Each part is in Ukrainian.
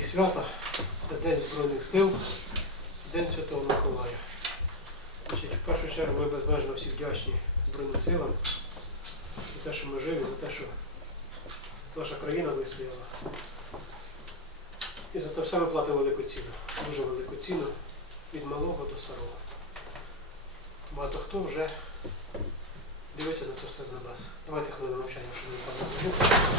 великих свята. Це День Збройних сил, День Святого Миколая. Значить, в першу чергу ми безмежно всі вдячні Збройним силам за те, що ми живі, за те, що наша країна вистояла. І за це все ми платимо велику ціну, дуже велику ціну від малого до старого. Багато хто вже дивиться на це все за нас. Давайте хвилину мовчання, щоб не там не забути.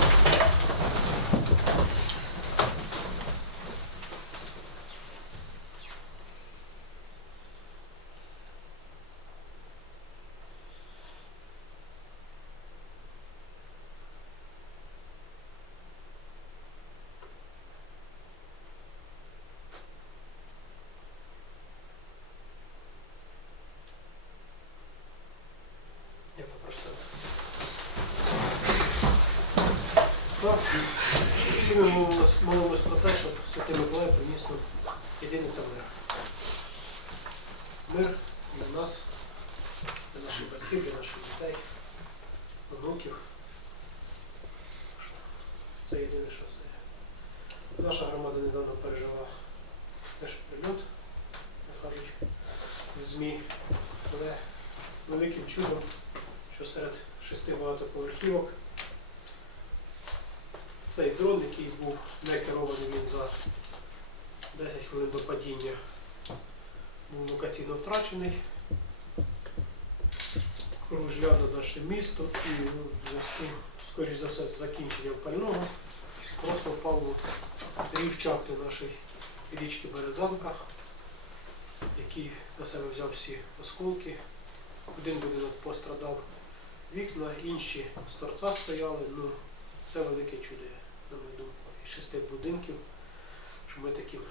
Я попросив. Так, ми молимось, молимось про те, щоб Святий Миколай приніс нам єдиний це мир. Мир для нас, для наших батьків, для наших дітей, онуків. Це єдине, що це. Наша громада недавно пережила теж прильот, кажуть, в ЗМІ, але великим чудом що серед шести багатоповерхівок цей дрон, який був не керований він за 10 хвилин до падіння, був втрачений. Кружляв над нашим містом і ну, в зв'язку, скоріш за все, з закінченням пального просто впав у рівчакту нашої річки Березанка, який на себе взяв всі осколки. Один будинок пострадав вікна, інші з торця стояли. Ну, це велике чудо, на мою думку, із шести будинків, що ми таким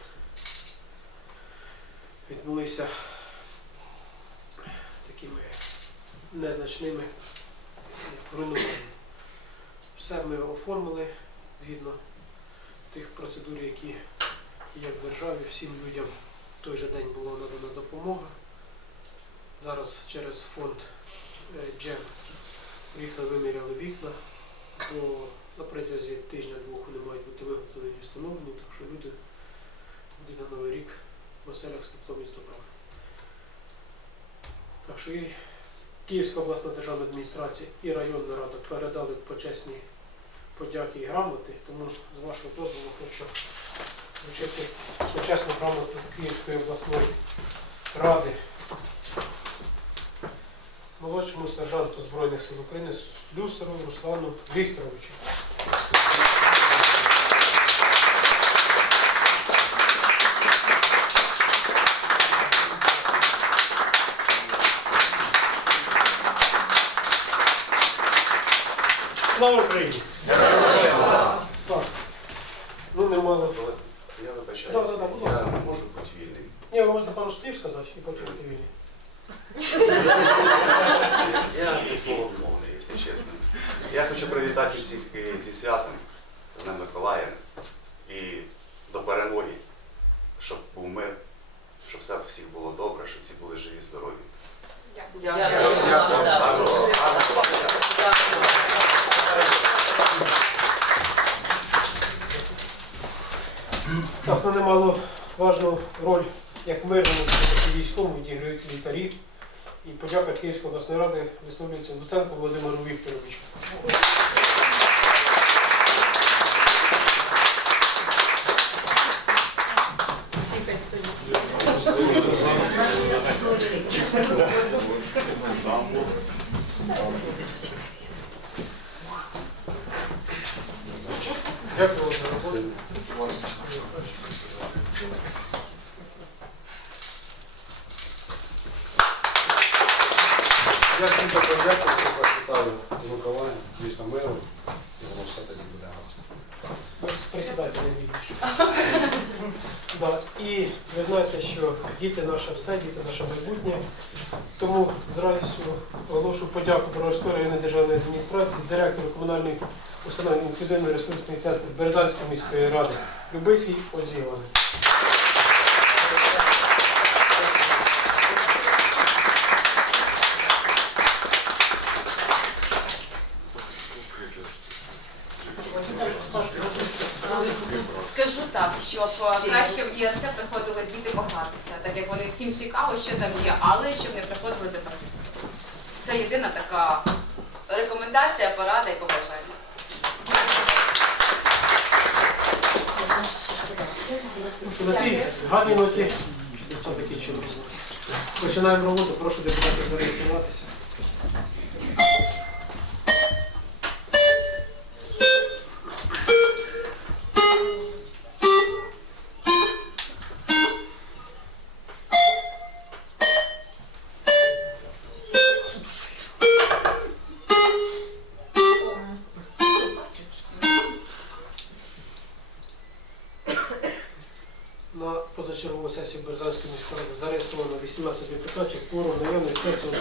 відбулися такими незначними руйнуваннями. Все ми оформили згідно тих процедур, які є в державі. Всім людям в той же день була надана допомога. Зараз через фонд е, Джем Вікна виміряли вікна, бо на протязі тижня-двох вони мають бути виготовлені і встановлені, так що люди будуть на Новий рік в оселях з теплом і з. Так що і Київська обласна державна адміністрація і районна рада передали почесні подяки і грамоти, тому з вашого дозволу хочу вручити почесну грамоту Київської обласної ради молодшому сержанту Збройних сил України Слюсару Руслану Вікторовичу. Слава Україні! Так. Ну, немало. Я вибачаюся, Да, да, да, будь я ласка. можу бути вільний. Ні, ви можете пару слів сказати і потім ти вільні. Я не словомовний, якщо чесно. Я хочу привітати всіх е, зі святом Днем Миколая і до перемоги, щоб був мир, щоб все всіх було добре, щоб всі були живі, здорові. Так, ну немало важну роль як мирному, військовому відіграють лікарі. І подяка Київської обласної ради висловлюється Луценку Володимиру Вікторовичу. Дякую вам за роботу. Я всім також дякую, що вас вітаю з Миколаєм, дійсно миром, і воно все тоді буде гаразд. Присідайте найбільше. Да. І ви знаєте, що діти наше все, діти наше майбутнє. Тому з радістю оголошую подяку Броварської районної державної адміністрації, директору комунальної установи інклюзивно-ресурсний центр Березанської міської ради Любицькій Ользі Івановні. Скажу так, щоб е, краще в ІРЦ приходили діти погратися, так як вони всім цікаво, що там є, але щоб не приходили до практиці. Це єдина така рекомендація, порада і побажання. На цій гарній ноті ми закінчимо. Починаємо роботу. Прошу депутатів зареєструватися. На позачергову сесію Березанської міської ради зареєстровано 18 депутатів, кворум наявний сесію.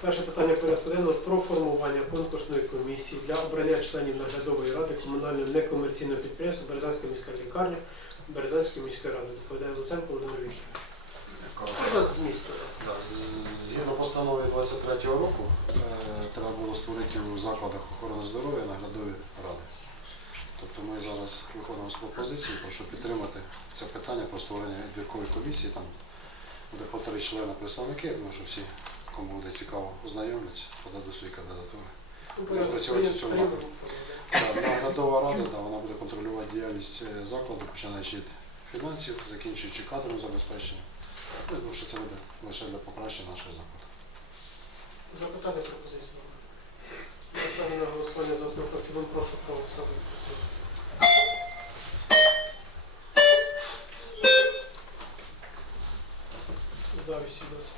Перше питання порядку денного про формування конкурсної комісії для обрання членів наглядової ради комунального некомерційного підприємства Березанська міська лікарня Березанської міської ради. Доповідає Луценко Володимир Вікторович. З місця. Згідно постанови 23 року е, треба було створити у закладах охорони здоров'я наглядові ради. Тобто ми зараз виходимо з пропозиції, прошу підтримати це питання про створення відбіркової комісії. Там буде по три члени представники, я думаю, що всі, кому буде цікаво, ознайомляться, подадуть свої кандидатури. Буде працювати в цьому напрямку. Да, Наглядова рада, да, вона буде контролювати діяльність е, закладу, починаючи від фінансів, закінчуючи кадром забезпечення. Я думаю, що це буде лише для покращення нашого закладу. Запитання пропозиції. 18.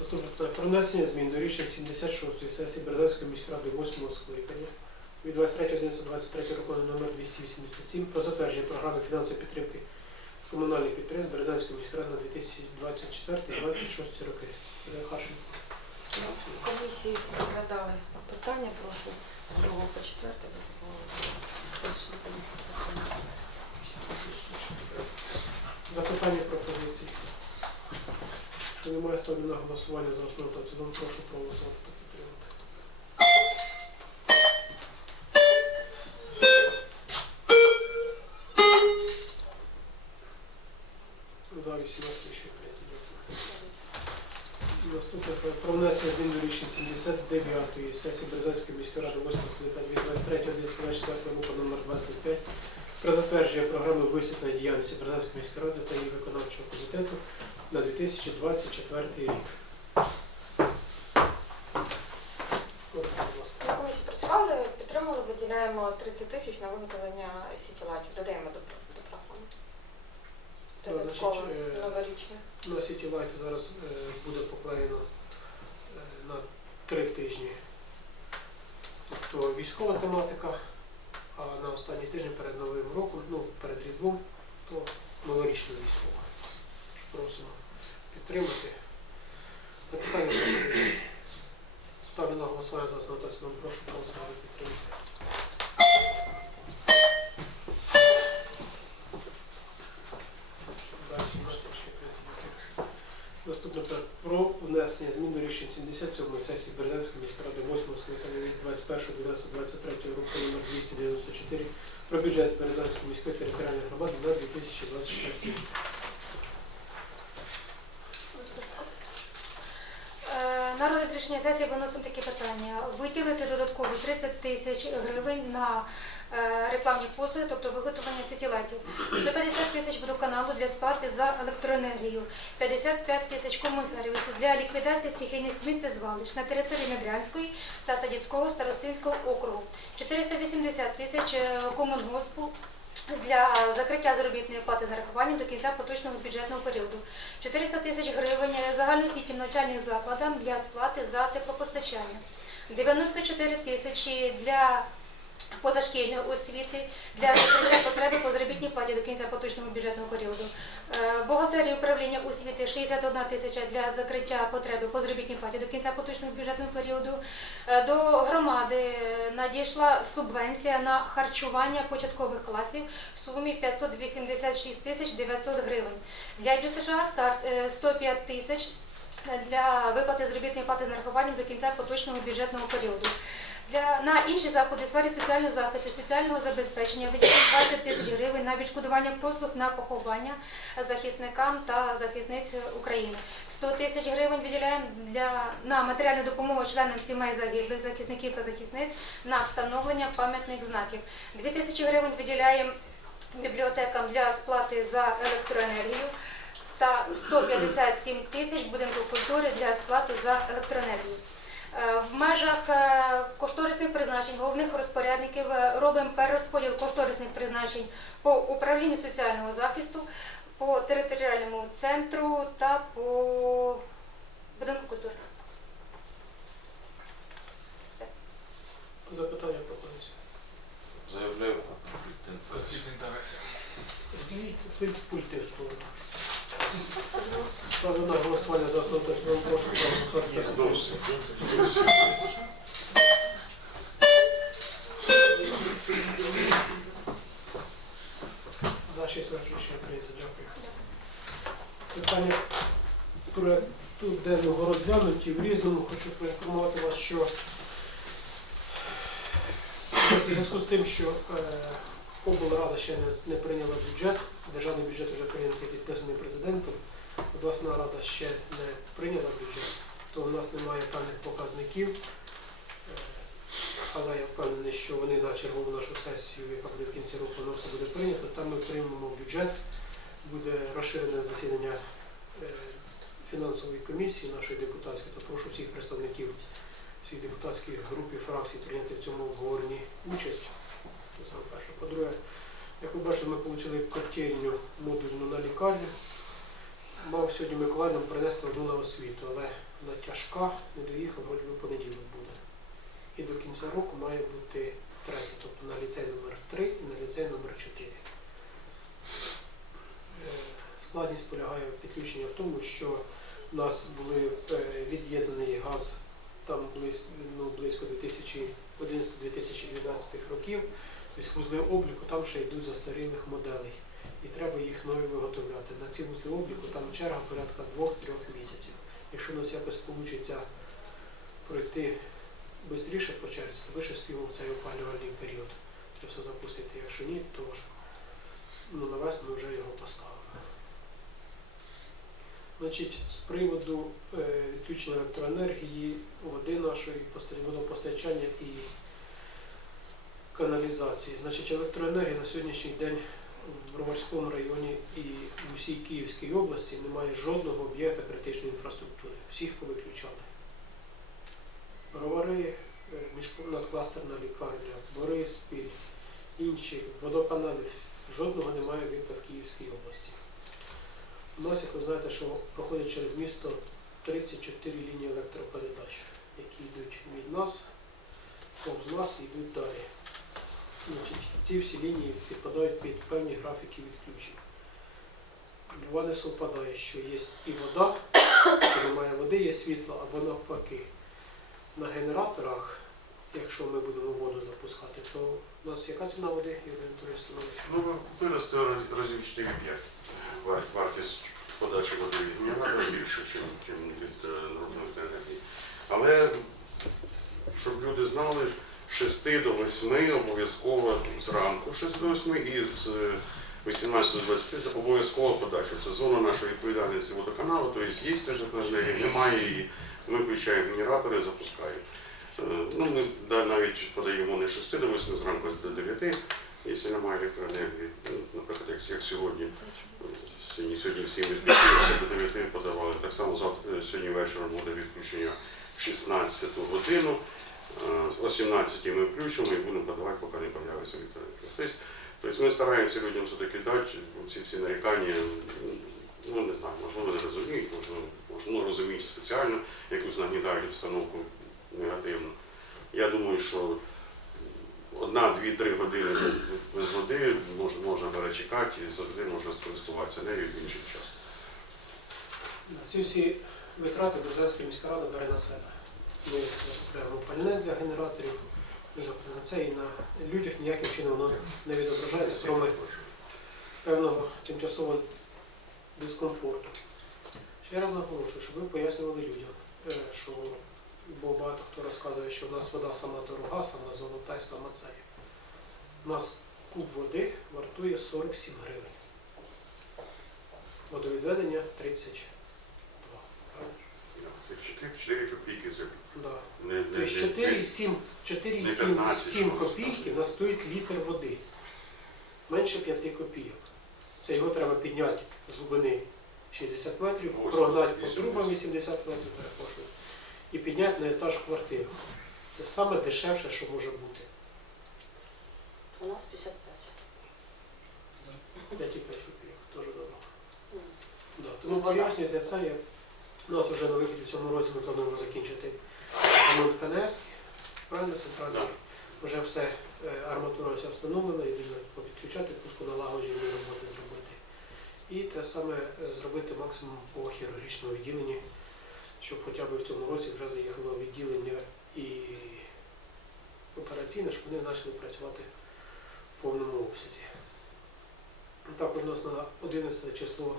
Наступне питання. Про внесення змін до рішень 76-ї сесії Березанської міської ради 8 скликання від 23.11.23 року номер 287 про затвердження програми фінансової підтримки комунальних підприємств Березанської міської ради на 2024-2026 роки. Харченко. Комісії розглядали питання, прошу з другого по четверте. Запитання пропозиції. Хто немає ставлю на голосування за основу та цілому, прошу проголосувати та підтримати. За 18 рішення прийнято. Дякую. Наступне про- внесення змін до рішень 79-ї сесії Березанської міської ради 8 скликання від 23.11.24 року номер 25 про затвердження програми висвітлення діяльності Березанської міської ради та її виконавчого комітету на 2024 рік. Комісії працювали, підтримали, виділяємо 30 тисяч на виготовлення сітілатів. Додаємо до, до програми. Ну, Додатково значить, е, новорічне. На City Light зараз е, буде поклеєно е, на три тижні. Тобто військова тематика, а на останній тиждень перед Новим роком, ну перед Різдвом, то новорічна військова. Підтримати. Запитання пропозиції. Ставлю на голосування за основу та. Прошу голосувати підтримати. За 17 ще прийнято. Наступне про внесення змін до рішень 77 сесії Березанської міської ради 8 скликання від 21.12.23 року номер 294 про бюджет Березанської міської територіальної громади на 2024 рік. Е, На сесії виносимо такі питання. Виділити додатково 30 тисяч гривень на е, рекламні послуги, тобто виготовлення сітілетів. 150 тисяч водоканалу для сплати за електроенергію, 55 тисяч комунсервісу для ліквідації стихійних сміттєзвалищ на території Недрянської та Садівського старостинського округу, 480 тисяч е, комунгоспу для закриття заробітної плати з нарахуванням до кінця поточного бюджетного періоду. 400 тисяч гривень загальноосвітнім навчальним закладам для сплати за теплопостачання. 94 тисячі для позашкільної освіти для закриття потреби по заробітній платі до кінця поточного бюджетного періоду. Е, Бухгалтерії управління освіти 61 тисяча для закриття потреби по заробітній платі до кінця поточного бюджетного періоду. Е, До громади надійшла субвенція на харчування початкових класів в сумі 586 тисяч 900 гривень. Для ДЮСШ старт е, 105 тисяч для виплати заробітної плати з нарахуванням до кінця поточного бюджетного періоду. Для, на інші заходи в сфері соціального захисту, соціального забезпечення виділяємо 20 тисяч гривень на відшкодування послуг на поховання захисникам та захисниць України. 100 тисяч гривень виділяємо для, на матеріальну допомогу членам сімей загиблих захисників та захисниць на встановлення пам'ятних знаків. 2 тисячі гривень виділяємо бібліотекам для сплати за електроенергію та 157 тисяч будинку культури для сплати за електроенергію. Е, В межах е, кошторисних призначень головних розпорядників е, робимо перерозподіл кошторисних призначень по управлінню соціального захисту, по територіальному центру та по будинку культури. Все. Запитання пропозиції. Заявляю. Відлійте пульти в сторону. Ставлю на голосування за основу та цілому. Прошу проголосувати. За 6 років рішення прийнято. Дякую. Питання проекту денного розглянуті в різному. Хочу проінформувати вас, що у зв'язку з тим, що е, облрада ще не прийняла бюджет, державний бюджет вже прийнятий підписаний президентом, обласна рада ще не прийняла бюджет, то у нас немає певних показників. Е, але я впевнений, що вони на чергову нашу сесію, яка буде в кінці року, воно все буде прийнято. Там ми приймемо бюджет, буде розширене засідання е, фінансової комісії нашої депутатської, то прошу всіх представників всіх депутатських груп і фракцій прийняти в цьому обговоренні участь. Це саме перше. По-друге, як ви бачите, ми отримали котельню модульну на лікарню. Мав сьогодні Миколай нам принести на освіту, але вона тяжка, не доїхав, вроді би понеділок буде. І до кінця року має бути третій, тобто на ліцей номер 3 і на ліцей номер 4. Е, Складність полягає в підключенні в тому, що у нас були е, від'єднаний газ там близько, ну, близько 2011-2012 років. Тобто вузли обліку там ще йдуть застарілих моделей. І треба їх нові виготовляти. На ці вузли обліку там черга порядка 2-3 місяців. Якщо у нас якось вийде пройти швидше по черзі, то ви ще співав цей опалювальний період. Треба все запустити. Якщо ні, то ж ну, на весну ми вже його поставимо. Значить, з приводу е, відключення електроенергії, води нашої, поста- водопостачання і каналізації. Значить, електроенергії на сьогоднішній день в Броварському районі і в усій Київській області немає жодного об'єкта критичної інфраструктури. Всіх повиключали. Бровари, е, надкластерна лікарня, Бориспіль, інші водоканали. Жодного немає об'єкта в Київській області. У нас, як ви знаєте, що проходить через місто 34 лінії електропередач, які йдуть від нас, повз нас і йдуть далі. Ці всі лінії підпадають під певні графіки відключень. Два не совпадає, що є і вода, що немає води, є світло, або навпаки. На генераторах, якщо ми будемо воду запускати, то у нас яка ціна води, Анатолійович, становить? Ну, раз- разів 4-5. Вартість подачі води від генератора більше, ніж від е, народної енергії. Але щоб люди знали, з 6 до 8 обов'язково зранку 6 до 8 і з е, 18 до 20 це обов'язково подача. Це зона нашої відповідальності водоканалу, тобто є енергія, немає її. Ми включаємо генератори запускаємо. Е, Ну, ми навіть подаємо не 6 до 8 зранку, а з 9, якщо немає електроенергії. Ну, Наприклад, як, сьогодні. Сьогодні, сьогодні всі ми збільшилися до 9 подавали. Так само завтра, е, сьогодні вечором буде відключення 16 годину. О 17 ми включимо і будемо подавати, поки не появиться електроенергія. Тобто, тобто ми стараємося людям все-таки дати ці всі нарікання, ну не знаю, можливо, не розуміють, можливо, розуміють спеціально, якусь нагнідають обстановку негативно. Я думаю, що одна, дві, три години без води можна, можна перечекати і завжди можна скористуватися нею в інший час. Ці всі витрати Березанська міська рада бере на себе. Ми закупляємо пальне для генераторів, ми це і на людях ніяким чином воно не відображається, крім певного тимчасового дискомфорту. Ще раз наголошую, щоб ви пояснювали людям, е, що бо багато хто розказує, що в нас вода сама дорога, сама золота і сама царь. У нас куб води вартує 47 гривень. Водовідведення 32. Це 4, 4 копійки це Да. не, не, Тобто не- 4,7 4,7 не 15, 7 копійки нас стоїть літр води. Менше 5 копійок. Це його треба підняти з глибини 60 метрів, прогнати по 80. трубам 80 метрів, перепрошую, і підняти на етаж квартиру. Це саме дешевше, що може бути. У нас 55. 5,5 копійок, теж добре. Да, тому пояснюйте це. Я... У нас вже на виході в цьому році ми плануємо закінчити ремонт КНС, правильно центральний. Так. Вже все е, арматура вся встановлена, єдине підключати, пусконалагоджені роботи зробити. І те саме е, зробити максимум по хірургічному відділенні, щоб хоча б в цьому році вже заїхало відділення і операційне, щоб вони почали працювати в повному обсязі. Також у нас на 11 число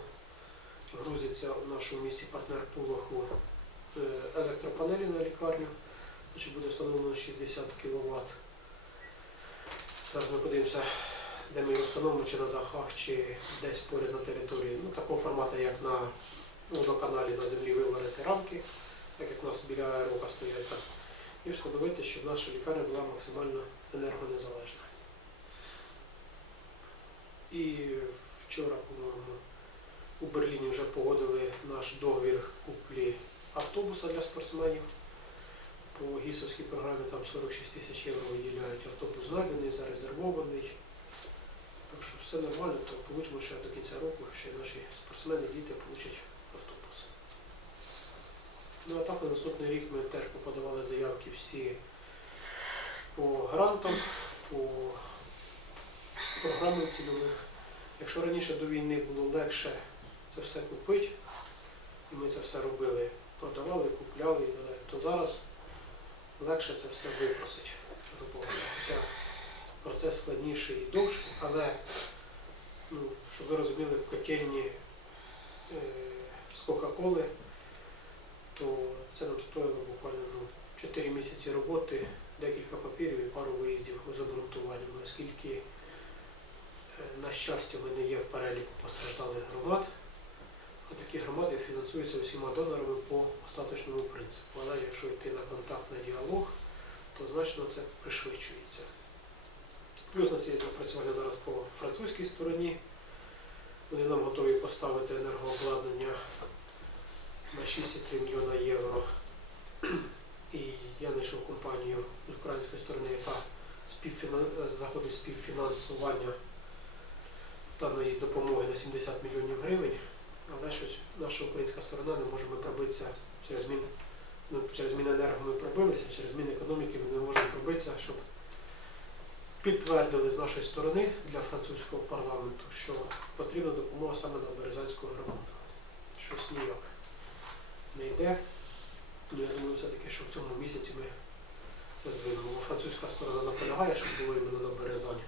грузиться в нашому місті партнер е, електропанелі на лікарню, значить буде встановлено 60 кВт. Зараз ми подивимося, де ми його встановимо, чи на дахах, чи десь поряд на території. Ну, такого формату, як на водоканалі на землі виварити рамки, так як у нас біля аерока стоять. І встановити, щоб наша лікарня була максимально енергонезалежна. І вчора, по-моєму, у Берліні вже погодили наш договір куплі автобуса для спортсменів. По гісовській програмі там 46 тисяч євро виділяють. Автобус знайдений, зарезервований. Так що все нормально, то получимо ще до кінця року, ще наші спортсмени, діти получать автобус. Ну а так на наступний рік ми теж подавали заявки всі по грантам, по програмам цільових. Якщо раніше до війни було легше це все купити, і ми це все робили, продавали, купляли то зараз легше це все випросити. Процес складніший і довший, але ну, щоб ви розуміли, в котельні е, з Кока-Коли, то це нам стоїло буквально ну, 4 місяці роботи, декілька папірів і пару виїздів з обґрунтуванням, оскільки е, на щастя, ми не є в переліку постраждалих громад, такі громади фінансуються усіма донорами по остаточному принципу. Але якщо йти на контактний діалог, то значно це пришвидшується. Плюс у нас є напрацювання зараз по французькій стороні. Вони нам готові поставити енергообладнання на 6,3 мільйона євро. І я знайшов компанію з української сторони, яка заходить співфінансування даної допомоги на 70 мільйонів гривень, але щось наша українська сторона не може пробитися через змін, ну, через Міненерго ми пробилися, через Мінекономіки ми не можемо пробитися, щоб підтвердили з нашої сторони для французького парламенту, що потрібна допомога саме на Березанську громаду. Щось ніяк не йде. Ну, я думаю, все-таки, що в цьому місяці ми це здвинемо. Французька сторона наполягає, щоб було іменно на Березані.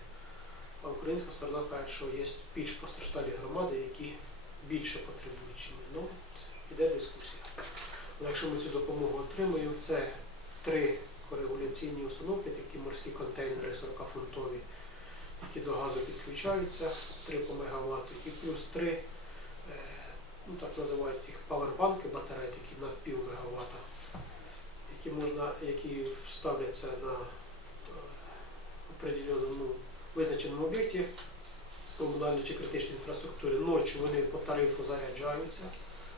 А українська сторона каже, що є більш постраждалі громади, які більше ми. Ну, йде дискусія. Але якщо ми цю допомогу отримуємо, це три корегуляційні установки, такі морські контейнери 40-фунтові, які до газу підключаються, 3 по мегаватту, і плюс 3, е, ну так називають їх павербанки, батареї, такі на пів мегаватта, які можна, які ставляться на е, определеному ну, визначеному об'єкті комунальної чи критичної інфраструктури. Ночі вони по тарифу заряджаються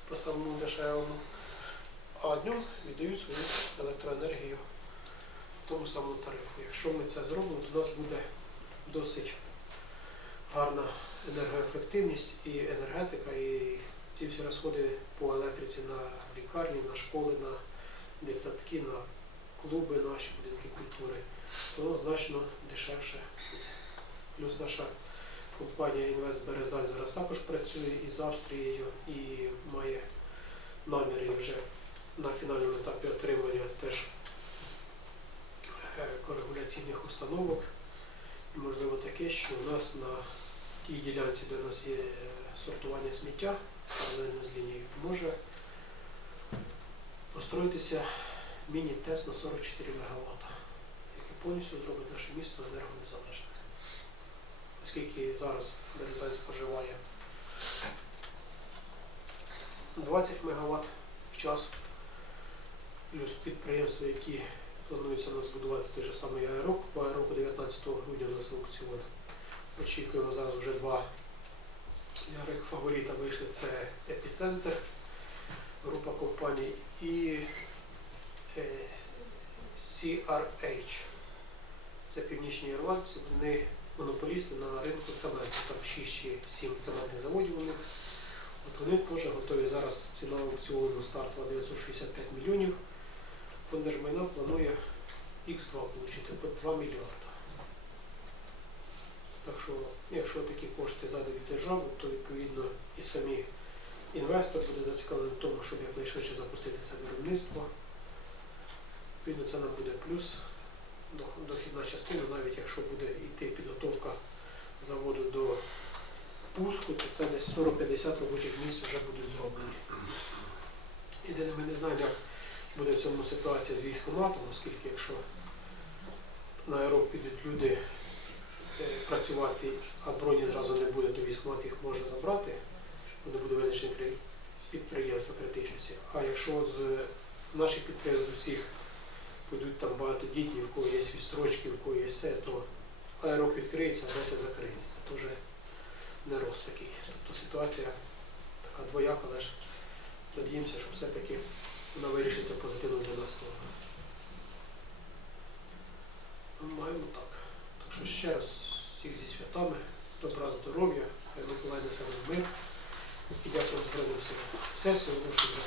по самому дешевому, а днем віддають свою електроенергію тому самому тарифу. Якщо ми це зробимо, то у нас буде досить гарна енергоефективність і енергетика, і ці всі розходи по електриці на лікарні, на школи, на дитсадки, на клуби, наші будинки культури, то значно дешевше. Плюс наша компанія Інвест Березаль зараз також працює із Австрією і має наміри вже на фінальному етапі отримання теж е, корегуляційних установок. І можливо таке, що у нас на тій ділянці, де у нас є е, сортування сміття, паралельно з лінією, може построїтися міні-тест на 44 МВт, який повністю зробить наше місто енергонезалежним. Оскільки зараз Березань споживає 20 МВт в час, плюс підприємства, які планується у нас збудувати той же самий аерок. По аероку 19 грудня у нас аукціон. Очікуємо зараз вже два ярих фаворита вийшли. Це Епіцентр, група компаній і е, CRH. Це північні ірландці, вони монополісти на ринку цементу. Там 6 чи 7 цементних заводів у них. От вони теж готові зараз ціна аукціону стартова 965 мільйонів. Фонд держмайна планує Х2 отримати по 2 мільярда. Так що, якщо такі кошти зайдуть в державу, то відповідно і самі інвестор буде зацікавлений в тому, щоб якнайшвидше запустити це виробництво. Відповідно, це нам буде плюс дохідна частина, навіть якщо буде йти підготовка заводу до пуску, то це десь 40-50 робочих місць вже будуть зроблені. Єдине, ми не знаємо, як буде в цьому ситуація з військоматом, оскільки якщо на аероб підуть люди е, працювати, а броні зразу не буде, то військомат їх може забрати, вони буде визначені кри- підприємства критичності. А якщо з наших підприємств усіх підуть там багатодітні, в кого є відстрочки, в кого є все, то аерок відкриється, а Одеса закриється. Це теж не рост такий. Тобто ситуація така двояка, але ж надіємося, що все-таки вона вирішиться позитивно для нас. Ну, Маємо так. Так що ще раз всіх зі святами, добра, здоров'я, хай Миколай нам мир. Дякую Збройним силам. Сесію оголошую.